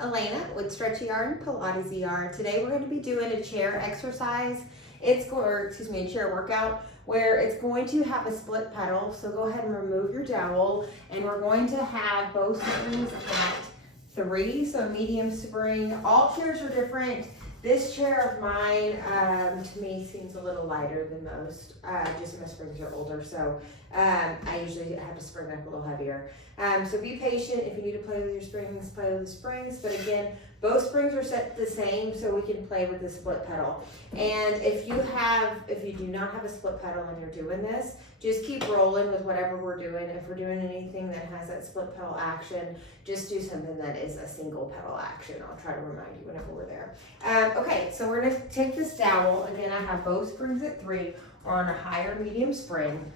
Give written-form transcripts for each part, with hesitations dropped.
Elena with Stretchy Yarn Pilates Yarn. Today we're going to be doing a chair exercise. A chair workout where it's going to have a split pedal. So go ahead and remove your dowel, and we're going to have both springs at 3, so medium spring. All chairs are different. This chair of mine, to me, seems a little lighter than most. Just my springs are older, so I usually have to spring up a little heavier. So be patient. If you need to play with your springs, play with the springs. But again, both springs are set the same, so we can play with the split pedal. And if you do not have a split pedal and you're doing this, just keep rolling with whatever we're doing. If we're doing anything that has that split pedal action, just do something that is a single pedal action. I'll try to remind you whenever we're there. Okay, so we're gonna take this dowel. Again, I have both springs at 3 or on a higher medium spring.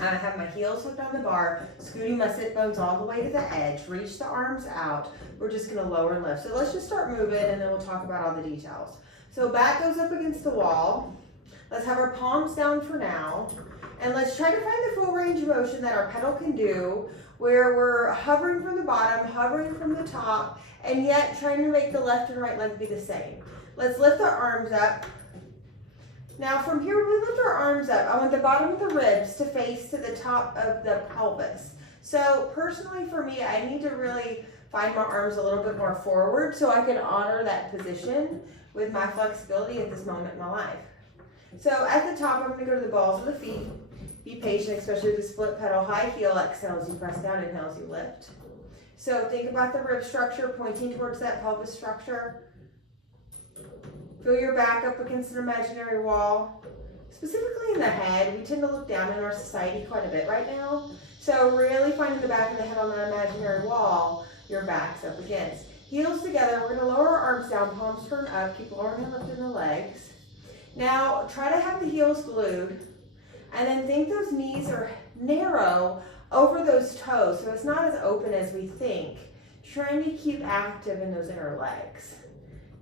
I have my heels hooked on the bar, scooting my sit bones all the way to the edge, reach the arms out. We're just gonna lower and lift. So let's just start moving and then we'll talk about all the details. So back goes up against the wall. Let's have our palms down for now. And let's try to find the full range of motion that our pedal can do, where we're hovering from the bottom, hovering from the top, and yet trying to make the left and right leg be the same. Let's lift our arms up. Now from here, when we lift our arms up, I want the bottom of the ribs to face to the top of the pelvis. So personally for me, I need to really find my arms a little bit more forward so I can honor that position with my flexibility at this moment in my life. So at the top, I'm going to go to the balls of the feet. Be patient, especially with the split pedal. High heel, exhale as you press down, inhale as you lift. So think about the rib structure, pointing towards that pelvis structure. Feel your back up against an imaginary wall. Specifically in the head, we tend to look down in our society quite a bit right now. So really finding the back of the head on that imaginary wall, your back's up against. Heels together, we're gonna lower our arms down, palms turn up, keep lowering and lifting the legs. Now try to have the heels glued, and then think those knees are narrow over those toes, so it's not as open as we think. Trying to keep active in those inner legs.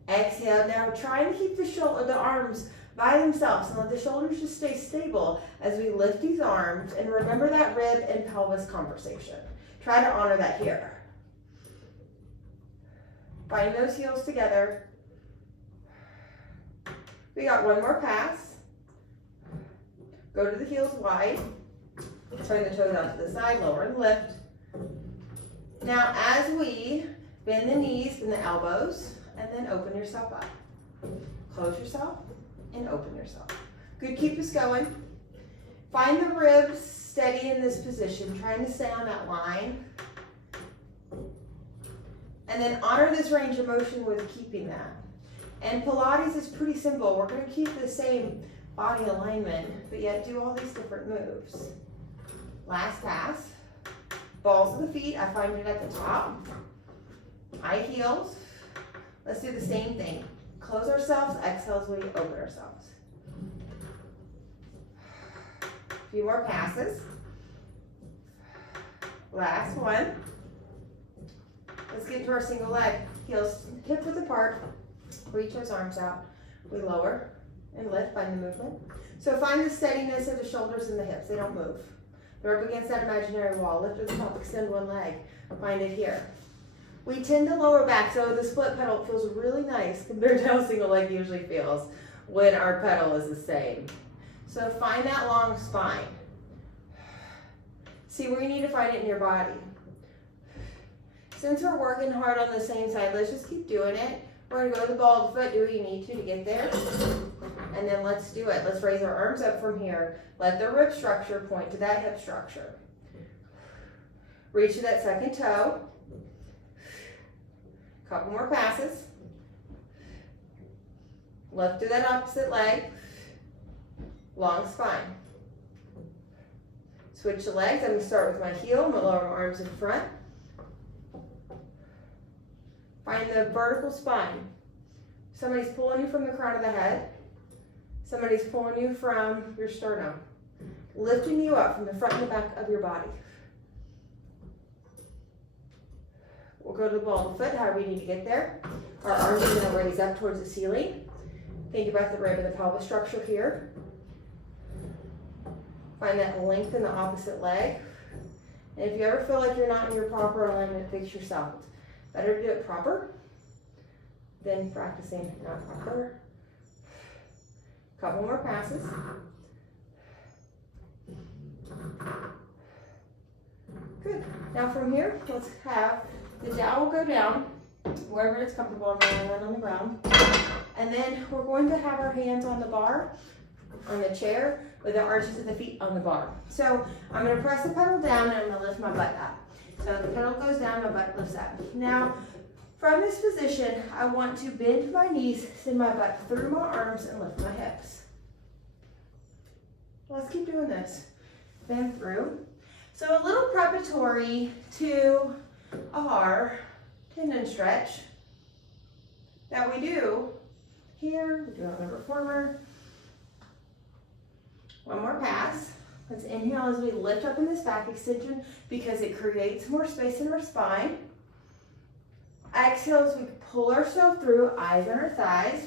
Exhale, now trying to keep the arms by themselves and let the shoulders just stay stable as we lift these arms, and remember that rib and pelvis conversation. Try to honor that here. Find those heels together. We got one more pass. Go to the heels wide. Turn the toes out to the side, lower and lift. Now as we bend the knees, bend the elbows, and then open yourself up. Close yourself and open yourself. Good, keep us going. Find the ribs steady in this position, trying to stay on that line. And then honor this range of motion with keeping that. And Pilates is pretty simple. We're going to keep the same body alignment, but yet do all these different moves. Last pass. Balls of the feet, I find it at the top. High heels. Let's do the same thing. Close ourselves, exhale as we open ourselves. A few more passes. Last one. Let's get into our single leg. Heels hip width apart. Reach those arms out. We lower and lift, find the movement. So find the steadiness of the shoulders and the hips. They don't move. They're up against that imaginary wall. Lift to the top, extend one leg. Find it here. We tend to lower back, so the split pedal feels really nice compared to how a single leg usually feels when our pedal is the same. So find that long spine. See where you need to find it in your body. Since we're working hard on the same side, let's just keep doing it. We're gonna go to the ball of the foot, do what you need to get there. And then let's do it. Let's raise our arms up from here. Let the rib structure point to that hip structure. Reach to that second toe. Couple more passes. Lift to that opposite leg. Long spine. Switch the legs. I'm going to start with my heel. I'm going to lower my arms in front. Find the vertical spine. Somebody's pulling you from the crown of the head. Somebody's pulling you from your sternum. Lifting you up from the front and the back of your body. We'll go to the ball of the foot, however you need to get there. Our arms are going to raise up towards the ceiling. Think about the rib and the pelvis structure here. Find that length in the opposite leg. And if you ever feel like you're not in your proper alignment, fix yourself. Better to do it proper than practicing not proper. Couple more passes. Good. Now from here, let's have the dowel go down wherever it's comfortable. I'm going to land on the ground. And then we're going to have our hands on the bar, on the chair, with the arches of the feet on the bar. So I'm going to press the pedal down and I'm going to lift my butt up. So the pedal goes down, my butt lifts up. Now, from this position, I want to bend my knees, send my butt through my arms, and lift my hips. Let's keep doing this. Bend through. So a little preparatory to our tendon stretch that we do here. We do it on the reformer. One more pass. Let's inhale as we lift up in this back extension because it creates more space in our spine. Exhale as we pull ourselves through, eyes on our thighs.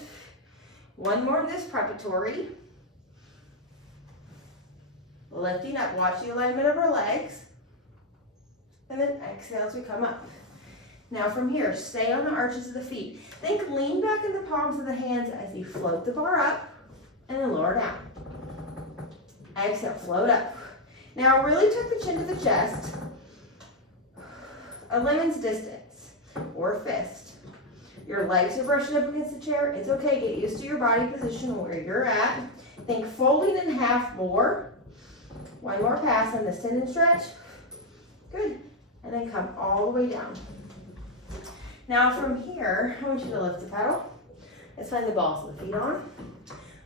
One more in this preparatory. Lifting up, watch the alignment of our legs. And then exhale as we come up. Now from here, stay on the arches of the feet. Think lean back in the palms of the hands as you float the bar up and then lower down. Exhale, float up. Now really tuck the chin to the chest. A lemon's distance or fist. Your legs are brushing up against the chair. It's okay, get used to your body position where you're at. Think folding in half more. One more pass on this tendon stretch. Good. And then come all the way down. Now from here, I want you to lift the pedal. Let's find the balls of the feet on.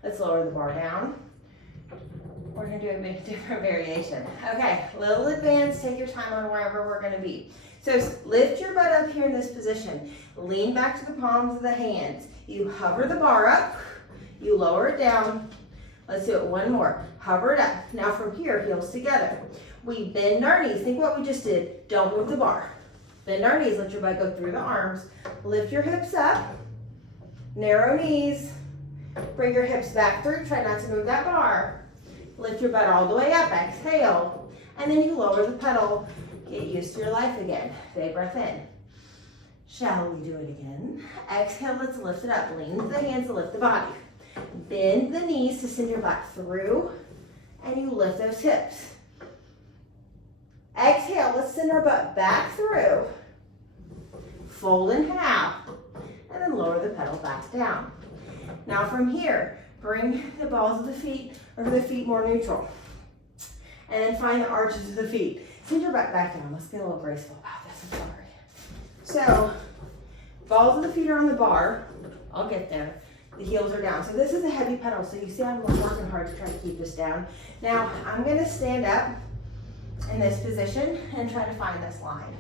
Let's lower the bar down. We're going to do a bit different variation. Okay, a little advanced. Take your time on wherever we're going to be. So lift your butt up here in this position. Lean back to the palms of the hands. You hover the bar up. You lower it down. Let's do it one more. Hover it up. Now from here, heels together. We bend our knees. Think what we just did. Don't move the bar. Bend our knees. Let your butt go through the arms. Lift your hips up. Narrow knees. Bring your hips back through. Try not to move that bar. Lift your butt all the way up. Exhale. And then you lower the pedal. Get used to your life again. Big breath in. Shall we do it again? Exhale. Let's lift it up. Lean the hands to lift the body. Bend the knees to send your butt through, and you lift those hips. Exhale, let's send our butt back through. Fold in half, and then lower the pedal back down. Now from here, bring the balls of the feet, or the feet more neutral. And then find the arches of the feet. Send your butt back down. Let's get a little graceful about this, I'm sorry. So, balls of the feet are on the bar. I'll get there. The heels are down. So this is a heavy pedal. So you see I'm working hard to try to keep this down. Now I'm going to stand up in this position and try to find this line.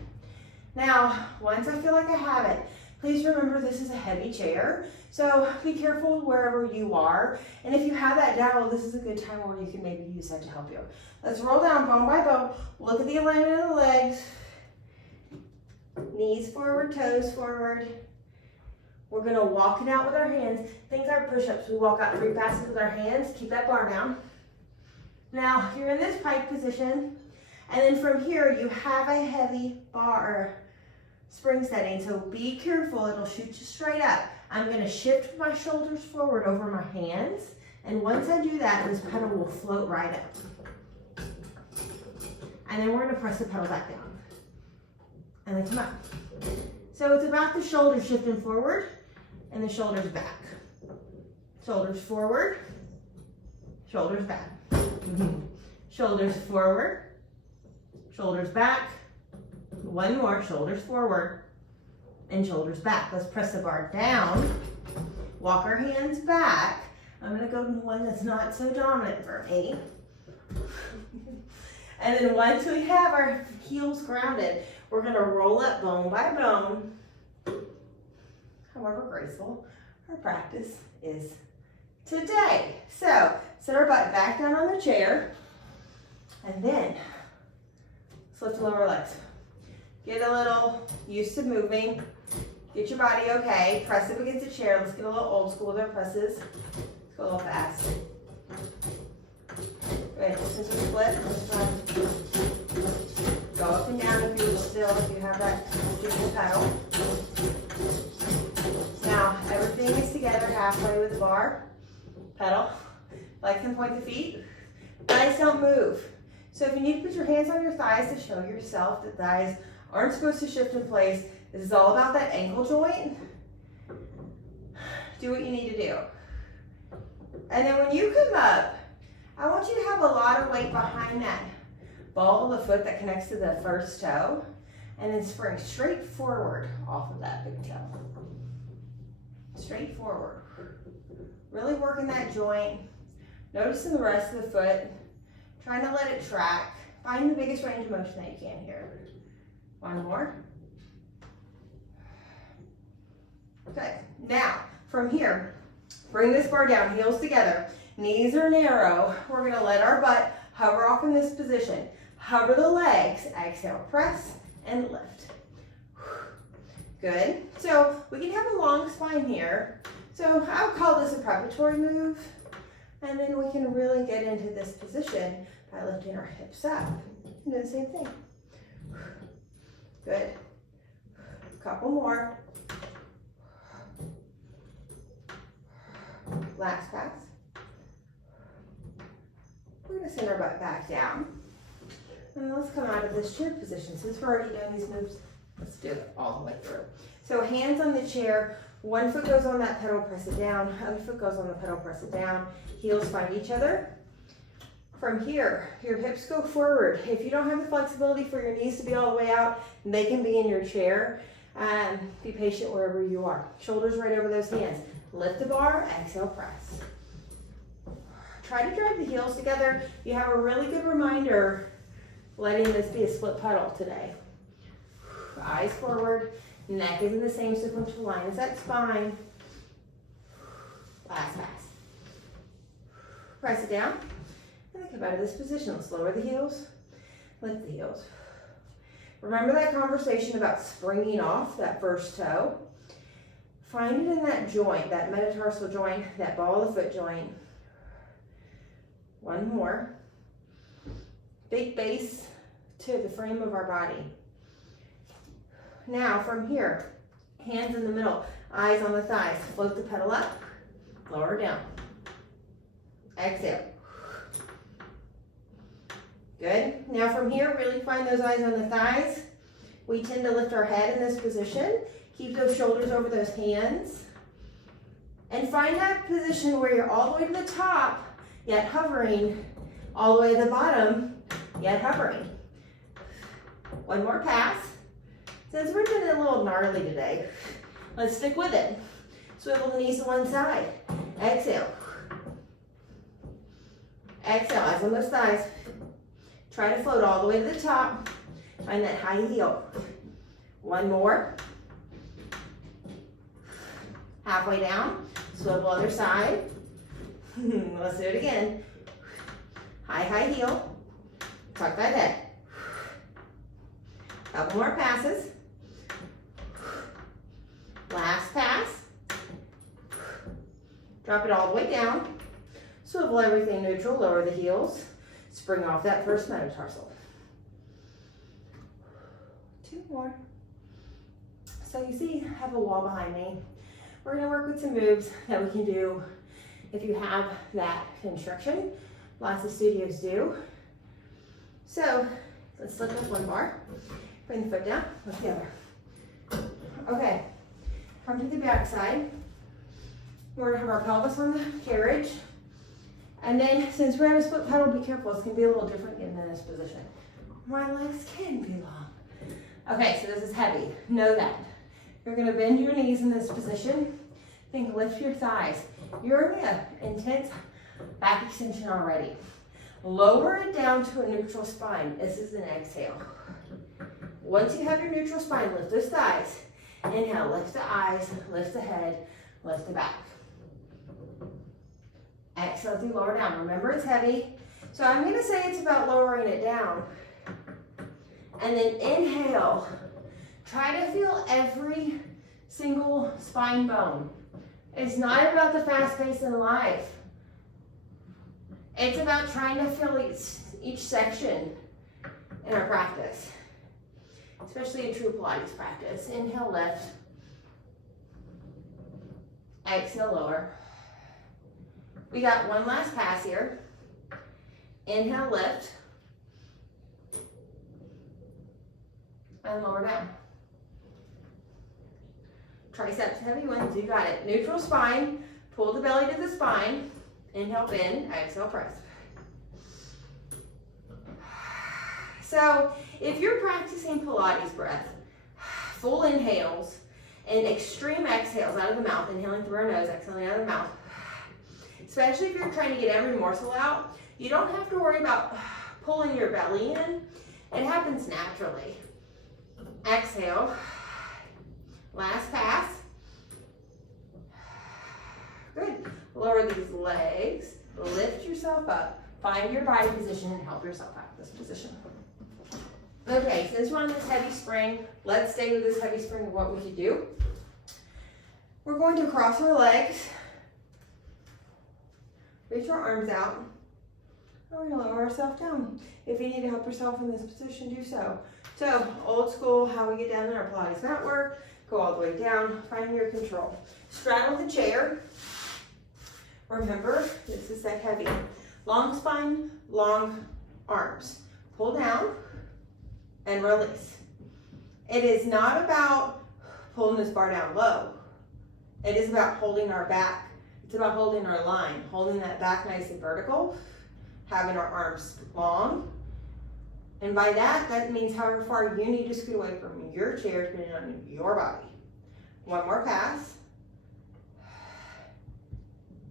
Now, once I feel like I have it, please remember this is a heavy chair. So be careful wherever you are. And if you have that dowel, this is a good time where you can maybe use that to help you. Let's roll down bone by bone. Look at the alignment of the legs. Knees forward, toes forward. We're going to walk it out with our hands. Things like push-ups. We walk out 3 passes with our hands. Keep that bar down. Now, you're in this pike position. And then from here, you have a heavy bar spring setting. So be careful. It'll shoot you straight up. I'm going to shift my shoulders forward over my hands. And once I do that, this pedal will float right up. And then we're going to press the pedal back down. And then come up. So it's about the shoulders shifting forward. And the shoulders back. Shoulders forward, shoulders back. Shoulders forward, shoulders back. One more, shoulders forward and shoulders back. Let's press the bar down. Walk our hands back. I'm going to go to one that's not so dominant for me. And then once we have our heels grounded, we're going to roll up bone by bone. However graceful our practice is today. So, set our butt back down on the chair, and then let's lift the lower legs. Get a little used to moving. Get your body okay. Press up against the chair. Let's get a little old school with our presses. Let's go a little fast. Good. Since we split, let's try. Go up and down if you still, if you have that jiggle pedal. Now, everything is together halfway with the bar, pedal. Legs can point the feet. Thighs don't move. So if you need to put your hands on your thighs to show yourself that thighs aren't supposed to shift in place, this is all about that ankle joint. Do what you need to do. And then when you come up, I want you to have a lot of weight behind that ball of the foot that connects to the first toe, and then spring straight forward off of that big toe. Straight forward. Really working that joint. Noticing the rest of the foot. Trying to let it track. Find the biggest range of motion that you can here. One more. Good. Now, from here, bring this bar down, heels together. Knees are narrow. We're going to let our butt hover off in this position. Hover the legs. Exhale, press and lift. Good. So we can have a long spine here. So I would call this a preparatory move. And then we can really get into this position by lifting our hips up. And do the same thing. Good. Couple more. Last pass. We're going to send our butt back down. And let's come out of this chair position. Since we're already doing these moves, let's do it all the way through. So hands on the chair. One foot goes on that pedal, press it down. Other foot goes on the pedal, press it down. Heels find each other. From here, your hips go forward. If you don't have the flexibility for your knees to be all the way out, they can be in your chair. Be patient wherever you are. Shoulders right over those hands. Lift the bar, exhale, press. Try to drive the heels together. You have a really good reminder letting this be a split pedal today. Eyes forward. Neck is in the same sequential line as that spine. Last pass. Press it down. And then come out of this position. Let's lower the heels. Lift the heels. Remember that conversation about springing off that first toe? Find it in that joint, that metatarsal joint, that ball of the foot joint. One more. Big base to the frame of our body. Now from here, hands in the middle, eyes on the thighs. Float the pedal up, lower down. Exhale. Good. Now from here, really find those eyes on the thighs. We tend to lift our head in this position. Keep those shoulders over those hands. And find that position where you're all the way to the top, yet hovering, all the way to the bottom, yet hovering. One more pass. Since we're doing it a little gnarly today, let's stick with it. Swivel the knees to one side. Exhale. Exhale, eyes on those thighs. Try to float all the way to the top. Find that high heel. One more. Halfway down. Swivel other side. Let's do it again. High, high heel. Tuck that head. Couple more passes. Last pass. Drop it all the way down. Swivel everything neutral, lower the heels. Spring off that first metatarsal. Two more. So you see, I have a wall behind me. We're gonna work with some moves that we can do if you have that instruction. Lots of studios do. So let's lift up one bar. Bring the foot down, lift the other. Okay, come to the back side. We're gonna have our pelvis on the carriage. And then, since we're at a split pedal, be careful, it's gonna be a little different getting in this position. My legs can be long. Okay, so this is heavy, know that. You're gonna bend your knees in this position. Think, lift your thighs. You're in an intense back extension already. Lower it down to a neutral spine. This is an exhale. Once you have your neutral spine, lift those thighs. Inhale, lift the eyes, lift the head, lift the back. Exhale as you lower down. Remember, it's heavy. So I'm going to say it's about lowering it down. And then inhale. Try to feel every single spine bone. It's not about the fast pace in life. It's about trying to feel each section in our practice. especially a true Pilates practice. Inhale, lift. Exhale, lower. We got one last pass here. Inhale, lift. And lower down. Triceps, heavy ones, you got it. Neutral spine, pull the belly to the spine. Inhale, bend, exhale, press. So if you're practicing Pilates breath, full inhales and extreme exhales out of the mouth, inhaling through our nose, exhaling out of the mouth, especially if you're trying to get every morsel out, you don't have to worry about pulling your belly in. It happens naturally. Exhale. Last pass. Good. Lower these legs. Lift yourself up. Find your body position and help yourself out of this position. Okay, since we're on this heavy spring, let's stay with this heavy spring of what we could do. We're going to cross our legs. Reach our arms out. And we're going to lower ourselves down. If you need to help yourself in this position, do so. So, old school, how we get down in our Pilates mat work. Go all the way down, find your control. Straddle the chair. Remember, this is that heavy. Long spine, long arms. Pull down and release. It is not about pulling this bar down low. It is about holding our back. It's about holding our line, holding that back nice and vertical, having our arms long. And by that, that means however far you need to scoot away from your chair, depending on your body. One more pass.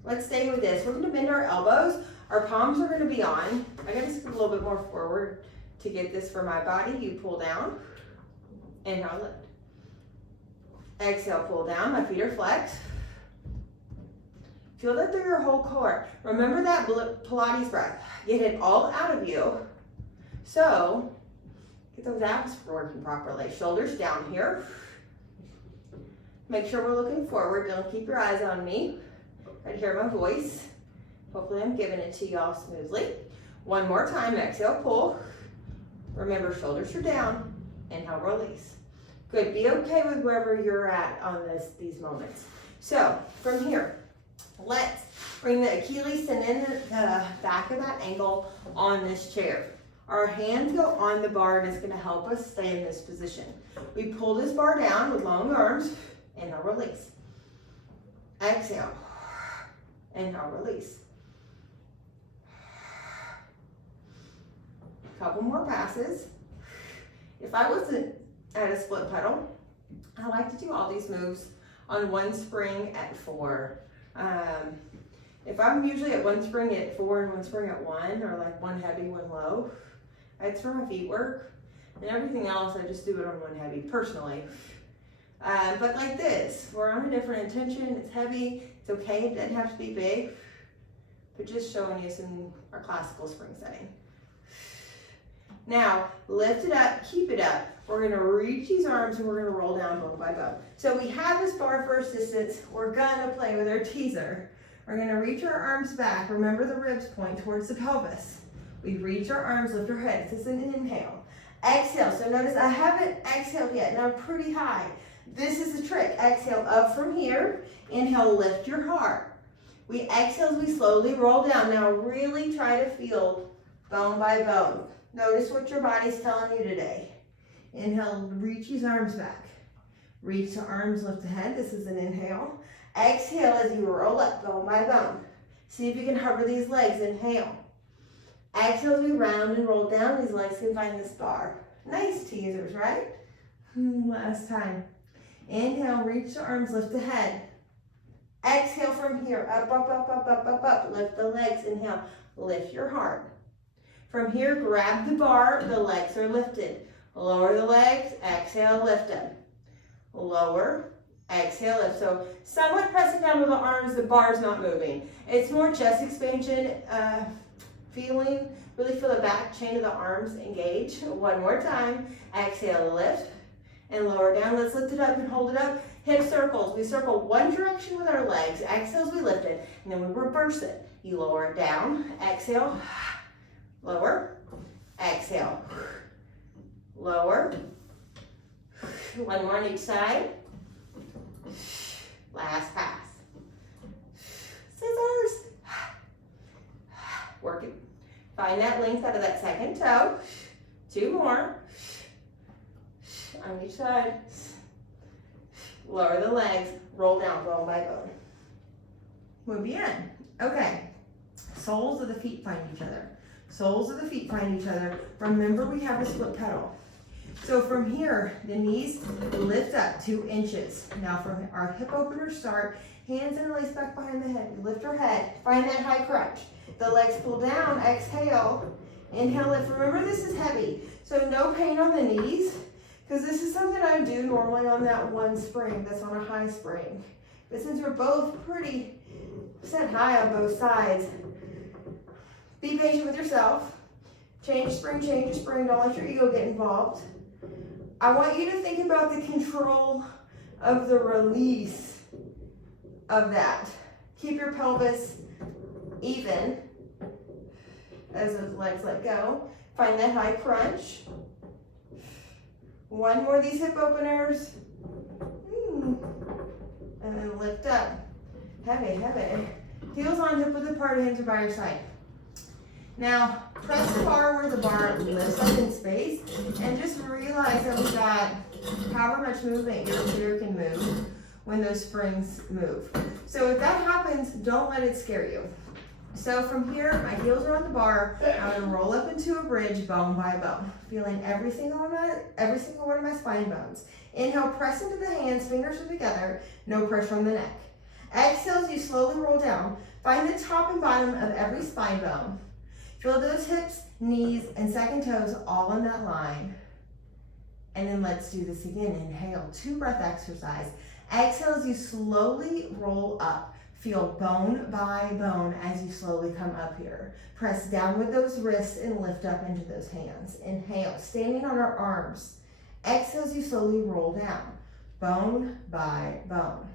Let's stay with this. We're going to bend our elbows. Our palms are going to be on. I got to scoot a little bit more forward to get this for my body. You pull down. Inhale, lift. Exhale, pull down. My feet are flexed. Feel that through your whole core. Remember that Pilates breath. Get it all out of you. So, get those abs working properly. Shoulders down here. Make sure we're looking forward. Don't keep your eyes on me. Right, hear my voice. Hopefully I'm giving it to y'all smoothly. One more time. Exhale, pull. Remember, shoulders are down. Inhale, release. Good. Be okay with wherever you're at on these moments. So, from here, let's bring the Achilles tendon, the back of that ankle on this chair. Our hands go on the bar and it's going to help us stay in this position. We pull this bar down with long arms. Inhale, release. Exhale. Inhale, release. Couple more passes. If I wasn't at a split pedal, I like to do all these moves on one spring at 4. If I'm usually at one spring at 4 and one spring at 1, or like one heavy, one low, it's for my feet work. And everything else, I just do it on one heavy, personally. But like this, we're on a different intention. It's heavy. It's okay. It doesn't have to be big. But just showing you some our classical spring setting. Now, lift it up. Keep it up. We're going to reach these arms and we're going to roll down bone by bone. So we have this bar for assistance. We're going to play with our teaser. We're going to reach our arms back. Remember the ribs point towards the pelvis. We reach our arms, lift our head. This is an inhale. Exhale. So notice I haven't exhaled yet. Now I'm pretty high. This is the trick. Exhale up from here. Inhale, lift your heart. We exhale as we slowly roll down. Now really try to feel bone by bone. Notice what your body's telling you today. Inhale, reach these arms back. Reach the arms, lift the head. This is an inhale. Exhale as you roll up, bone by bone. See if you can hover these legs. Inhale. Exhale as we round and roll down. These legs can find this bar. Nice teasers, right? Last time. Inhale, reach the arms, lift the head. Exhale from here, up, up, up, up, up, up, up. Lift the legs. Inhale, lift your heart. From here, grab the bar, the legs are lifted. Lower the legs, exhale, lift them. Lower, exhale, lift. So somewhat pressing down with the arms, the bar's not moving. It's more chest expansion feeling. Really feel the back chain of the arms engage. One more time. Exhale, lift and lower down. Let's lift it up and hold it up. Hip circles. We circle one direction with our legs. Exhale as we lift it, and then we reverse it. You lower it down. Exhale. Lower, exhale, lower, One more on each side. Last pass. Scissors. Work it. Find that length out of that second toe. Two more. On each side. Lower the legs. Roll down bone by bone. Muy bien. Okay. Soles of the feet find each other. Soles of the feet find each other. Remember, we have a split pedal. So from here, the knees lift up 2 inches. Now from our hip openers start, hands interlace back behind the head. Lift our head, find that high crunch. The legs pull down, exhale, inhale, lift. Remember, this is heavy, so no pain on the knees, because this is something I do normally on that one spring that's on a high spring. But since we're both pretty set high on both sides, be patient with yourself. Change spring, don't let your ego get involved. I want you to think about the control of the release of that. Keep your pelvis even as those legs let go. Find that high crunch. One more of these hip openers. And then lift up. Heavy, heavy. Heels on, hip width apart, hands are by your side. Now, press the bar where the bar lifts up in space, and just realize that we've got however much movement your chair can move when those springs move. So if that happens, don't let it scare you. So from here, my heels are on the bar. I'm gonna roll up into a bridge, bone by bone, feeling every single one of my spine bones. Inhale, press into the hands, fingers are together, no pressure on the neck. Exhale as you slowly roll down. Find the top and bottom of every spine bone. Feel those hips, knees, and second toes all in that line. And then let's do this again. Inhale, 2 breath exercise. Exhale as you slowly roll up. Feel bone by bone as you slowly come up here. Press down with those wrists and lift up into those hands. Inhale, standing on our arms. Exhale as you slowly roll down. Bone by bone.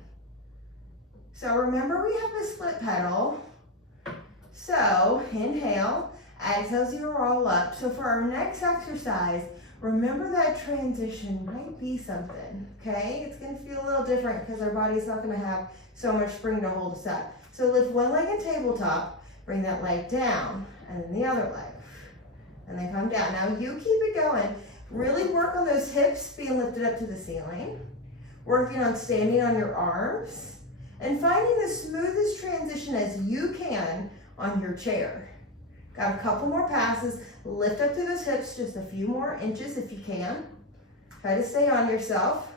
So remember, we have a split pedal. So inhale, exhale as you roll up. So for our next exercise, remember that transition might be something, okay? It's gonna feel a little different because our body's not gonna have so much spring to hold us up. So lift one leg in tabletop, bring that leg down, and then the other leg, and then come down. Now you keep it going. Really work on those hips being lifted up to the ceiling, working on standing on your arms, and finding the smoothest transition as you can on your chair. Got a couple more passes. Lift up to those hips just a few more inches if you can. Try to stay on yourself.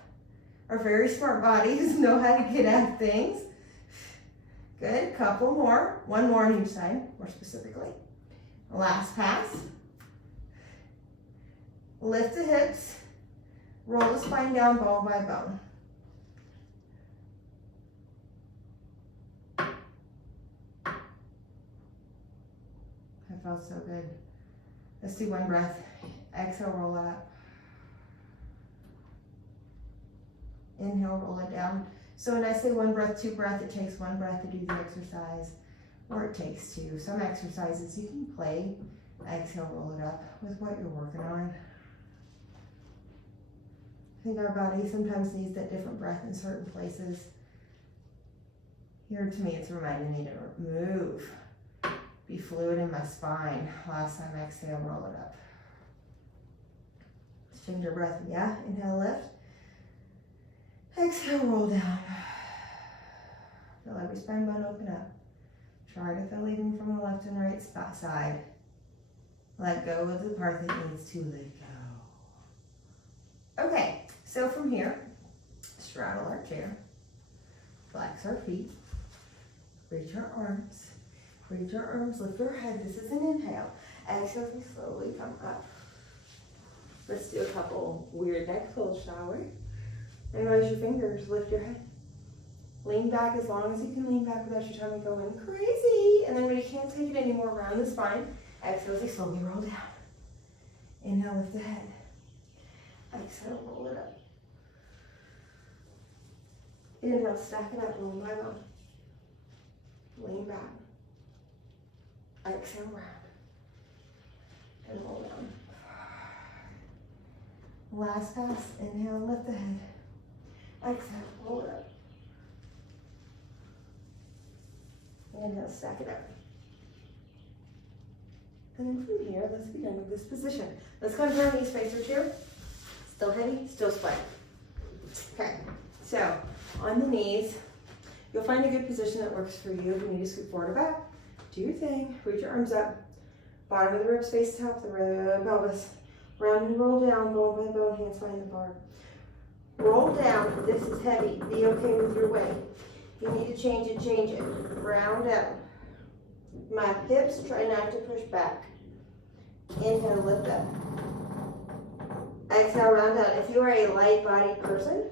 Our very smart bodies know how to get at things. Good, couple more. One more on each side, more specifically. Last pass. Lift the hips. Roll the spine down bone by bone. That felt so good. Let's do one breath. Exhale, roll it up. Inhale, roll it down. So when I say one breath, 2 breath, it takes 1 breath to do the exercise, or it takes 2. Some exercises you can play. Exhale, roll it up with what you're working on. I think our body sometimes needs that different breath in certain places. Here, to me, it's reminding me to move. Be fluid in my spine. Last time, exhale, roll it up. Change your breath. Yeah, inhale, lift. Exhale, roll down. Feel every spine bone open up. Try to feel even from the left and right side. Let go of the part that needs to let go. Okay, so from here, straddle our chair. Flex our feet. Reach our arms. Reach our arms, lift our head. This is an inhale. Exhale as we slowly come up. Let's do a couple weird neck pulls, shall we? And raise your fingers, lift your head. Lean back as long as you can lean back without your tummy going crazy. And then when you can't take it anymore, round the spine. Exhale as you slowly roll down. Inhale, lift the head. Exhale, roll it up. Inhale, stack it up, bone by bone. Lean back. Exhale, round. And roll down. Last pass, inhale, lift the head. Exhale, roll it up. Inhale, stack it up. And then from here, let's be done with this position. Let's come to our knee spacers here. Still heavy, still split. Okay, so on the knees, you'll find a good position that works for you. If you need to scoot forward or back, do your thing. Reach your arms up. Bottom of the ribs face the top of the pelvis. Round and roll down, bone by bone, hands find the bar. Roll down. This is heavy. Be okay with your weight. You need to change it, change it. Round out. My hips, try not to push back. Inhale, lift up. Exhale, round out. If you are a light bodied person,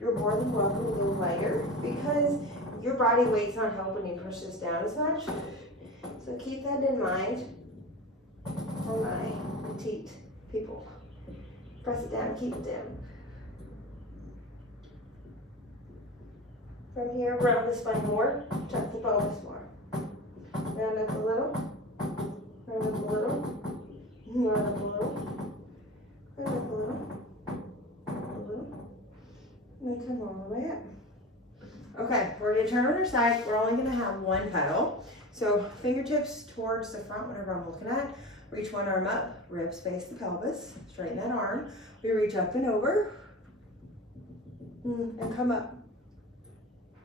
you're more than welcome to go lighter because your body weight's not helping you push this down as much. So keep that in mind for my petite people. Press it down, keep it down. From here, round the spine more, tuck the pelvis more. Round up a little, round up a little, round up a little, round up a little, and then come all the way up. Okay, we're going to turn on our side. We're only going to have one pedal. So fingertips towards the front, whatever I'm looking at. Reach one arm up, ribs face the pelvis, straighten that arm. We reach up and over, and come up.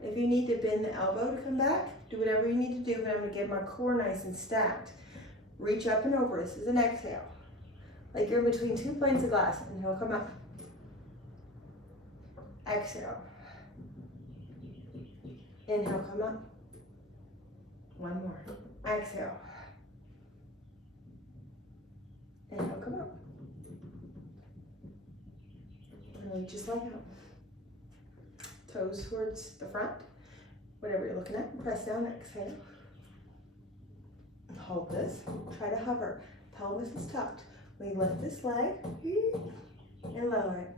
If you need to bend the elbow to come back, do whatever you need to do, but I'm going to get my core nice and stacked. Reach up and over. This is an exhale. Like you're in between two planes of glass. Inhale, come up. Exhale. Inhale, come up. One more. Exhale. Inhale, come up. And reach just like out. Toes towards the front, whatever you're looking at. Press down, exhale. Hold this. Try to hover. Pelvis is tucked. We lift this leg and lower it.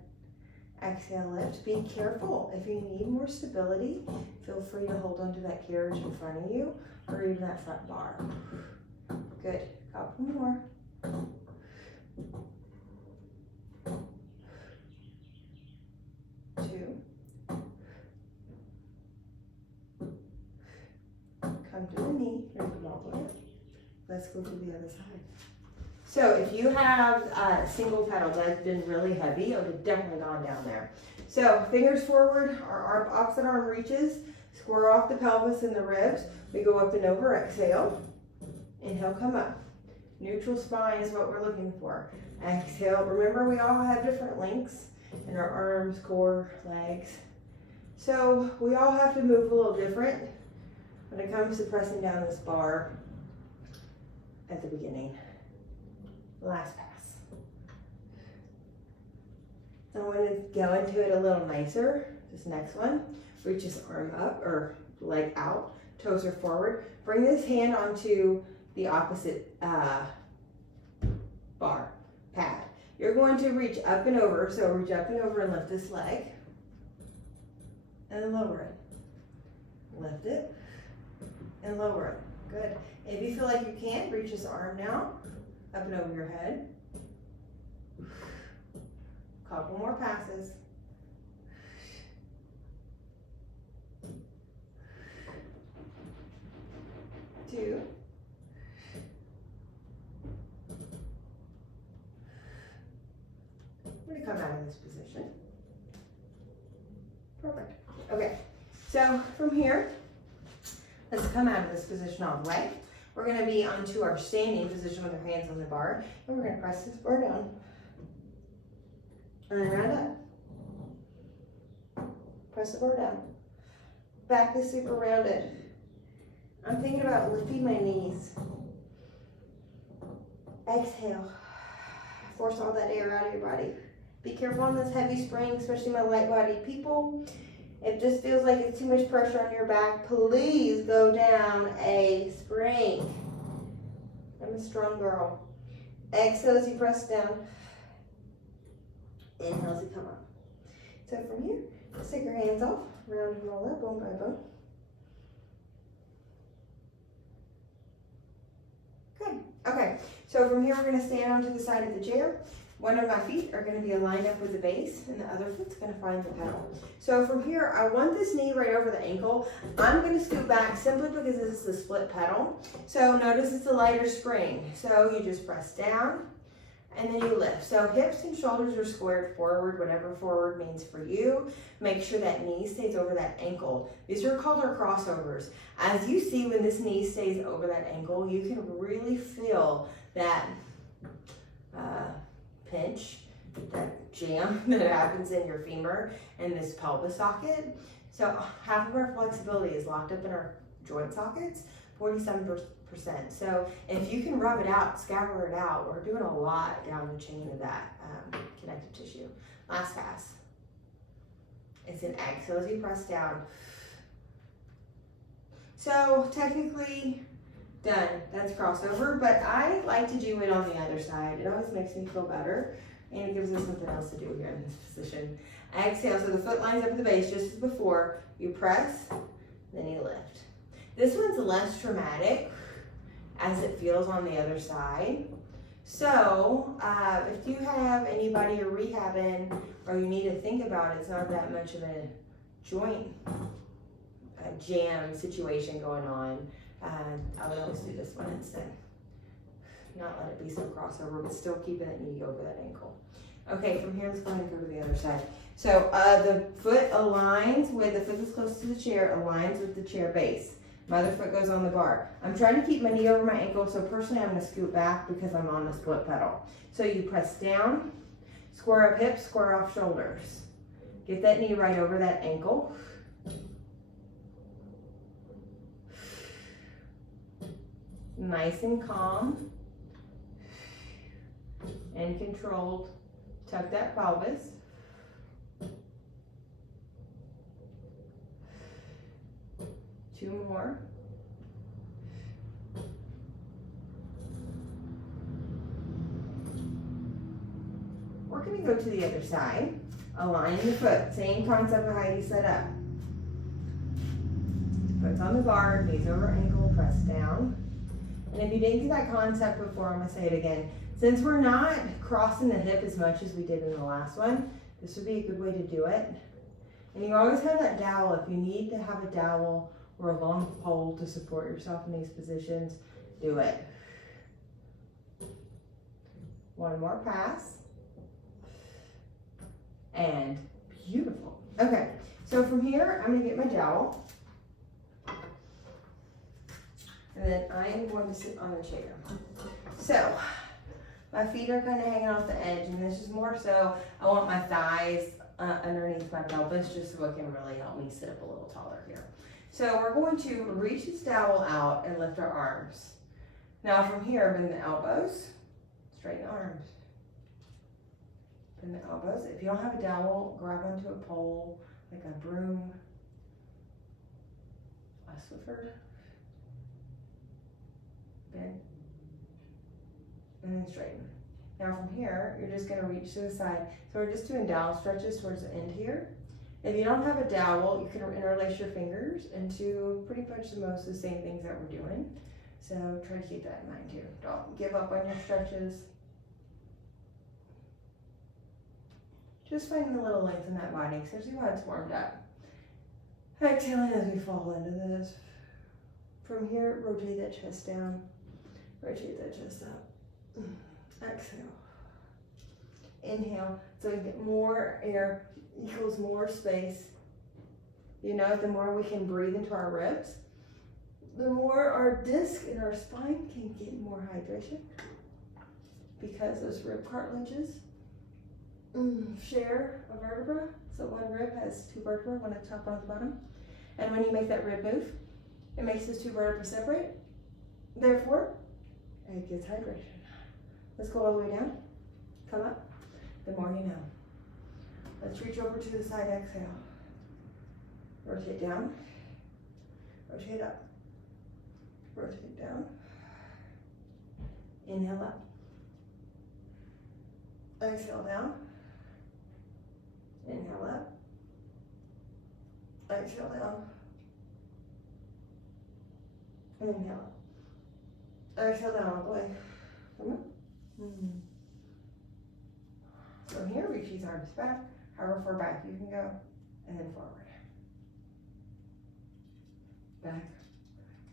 Exhale, lift. Be careful. If you need more stability, feel free to hold onto that carriage in front of you or even that front bar. Good. Couple more. Two. Come to the knee, bring them all the way up. Let's go to the other side. So if you have a single pedal that's been really heavy, I would have definitely gone down there. So fingers forward, our opposite arm reaches, square off the pelvis and the ribs. We go up and over, exhale. Inhale, come up. Neutral spine is what we're looking for. Exhale. Remember, we all have different lengths in our arms, core, legs. So we all have to move a little different when it comes to pressing down this bar at the beginning. Last pass. I want to go into it a little nicer. This next one, reach this arm up or leg out, toes are forward. Bring this hand onto the opposite bar, pad. You're going to reach up and over, so reach up and over and lift this leg. And then lower it. Lift it and lower it. Good. If you feel like you can't, reach this arm now, up and over your head. Couple more passes. Two. I'm going to come out of this position. Perfect. Okay, so from here, let's come out of this position all the way. We're going to be onto our standing position with our hands on the bar, and we're going to press this bar down. And then round up. Press the bar down. Back is super rounded. I'm thinking about lifting my knees. Exhale. Force all that air out of your body. Be careful on this heavy spring, especially my light-bodied people. If this feels like it's too much pressure on your back, please go down a spring. I'm a strong girl. Exhale as you press down. Inhale as you come up. So from here, just take your hands off, round and roll up, bone by bone. Good. Okay, so So from here, we're gonna stand onto the side of the chair. One of my feet are gonna be aligned up with the base and the other foot's gonna find the pedal. So from here, I want this knee right over the ankle. I'm gonna scoot back simply because this is the split pedal. So notice it's a lighter spring. So you just press down and then you lift. So hips and shoulders are squared forward, whatever forward means for you. Make sure that knee stays over that ankle. These are called our crossovers. As you see, when this knee stays over that ankle, you can really feel that pinch, that jam that happens in your femur and this pelvis socket. So half of our flexibility is locked up in our joint sockets, 47%. So if you can rub it out, scour it out, we're doing a lot down the chain of that connective tissue. Last pass. It's an exhale as you press down. So technically done. That's crossover, but I like to do it on the other side. It always makes me feel better, and it gives us something else to do here in this position. Exhale, so the foot lines up at the base just as before. You press, then you lift. This one's less traumatic as it feels on the other side. So if you have anybody you're rehabbing or you need to think about, it's not that much of a joint jam situation going on. I would always do this one instead. Not let it be so crossover, but still keeping that knee over that ankle. Okay, from here, let's go ahead and go to the other side. So the foot aligns with, the foot that's close to the chair aligns with the chair base. My other foot goes on the bar. I'm trying to keep my knee over my ankle, so personally I'm gonna scoot back because I'm on the split pedal. So you press down, square up hips, square off shoulders. Get that knee right over that ankle. Nice and calm and controlled. Tuck that pelvis. Two more. We're going to go to the other side. Align the foot. Same concept of how you set up. Foot's on the bar, knees over ankle, press down. And if you didn't get that concept before, I'm gonna say it again. Since we're not crossing the hip as much as we did in the last one, this would be a good way to do it. And you always have that dowel. If you need to have a dowel or a long pole to support yourself in these positions, do it. One more pass. And beautiful. Okay, so from here, I'm gonna get my dowel. And then I am going to sit on the chair. So, my feet are kind of hanging off the edge, and this is more so, I want my thighs underneath my pelvis, just so it can really help me sit up a little taller here. So we're going to reach this dowel out and lift our arms. Now from here, bend the elbows, straighten the arms. Bend the elbows. If you don't have a dowel, grab onto a pole, like a broom, a Swiffer. Bend, and then straighten. Now from here, you're just gonna reach to the side. So we're just doing dowel stretches towards the end here. If you don't have a dowel, you can interlace your fingers into pretty much most of the same things that we're doing. So try to keep that in mind too. Don't give up on your stretches. Just finding a little length in that body, especially when it's warmed up. Exhaling as we fall into this. From here, rotate that chest down. Rotate that chest up. Exhale. Inhale. So we get more air equals more space. You know, the more we can breathe into our ribs, the more our disc and our spine can get more hydration, because those rib cartilages share a vertebra. So one rib has two vertebrae, one at the top, one at the bottom. And when you make that rib move, it makes those two vertebrae separate. Therefore, it gets hydration. Let's go all the way down. Come up. The more you know. Let's reach over to the side, exhale. Rotate down. Rotate up. Rotate down. Inhale up. Exhale down. Inhale up. Exhale down. Inhale up. Exhale down all the way. Come on. From here, reach these arms back, however far back you can go, and then forward. Back.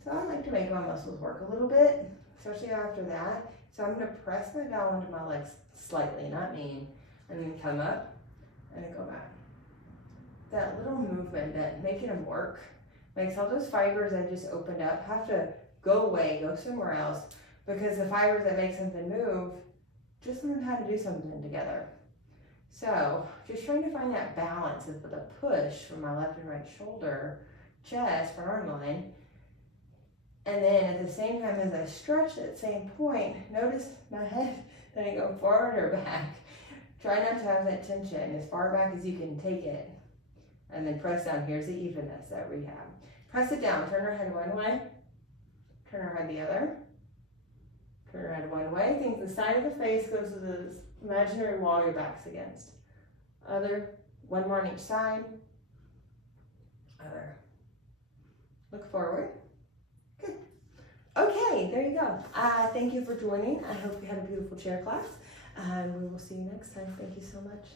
So I like to make my muscles work a little bit, especially after that. So I'm going to press my dowel into my legs slightly, not mean, and then come up and then go back. That little movement, that making them work, makes all those fibers that just opened up have to go away, go somewhere else, because the fibers that make something move just learn how to do something together. So just trying to find that balance of the push from my left and right shoulder, chest, front arm line. And then at the same time as I stretch at the same point, notice my head, then I go forward or back. Try not to have that tension as far back as you can take it. And then press down. Here's the evenness that we have. Press it down. Turn our head one way. Turn our head the other. Turn our head one way. Think the side of the face goes to the imaginary wall your back's against. Other. One more on each side. Other. Look forward. Good. Okay, there you go. Thank you for joining. I hope you had a beautiful chair class. And we will see you next time. Thank you so much.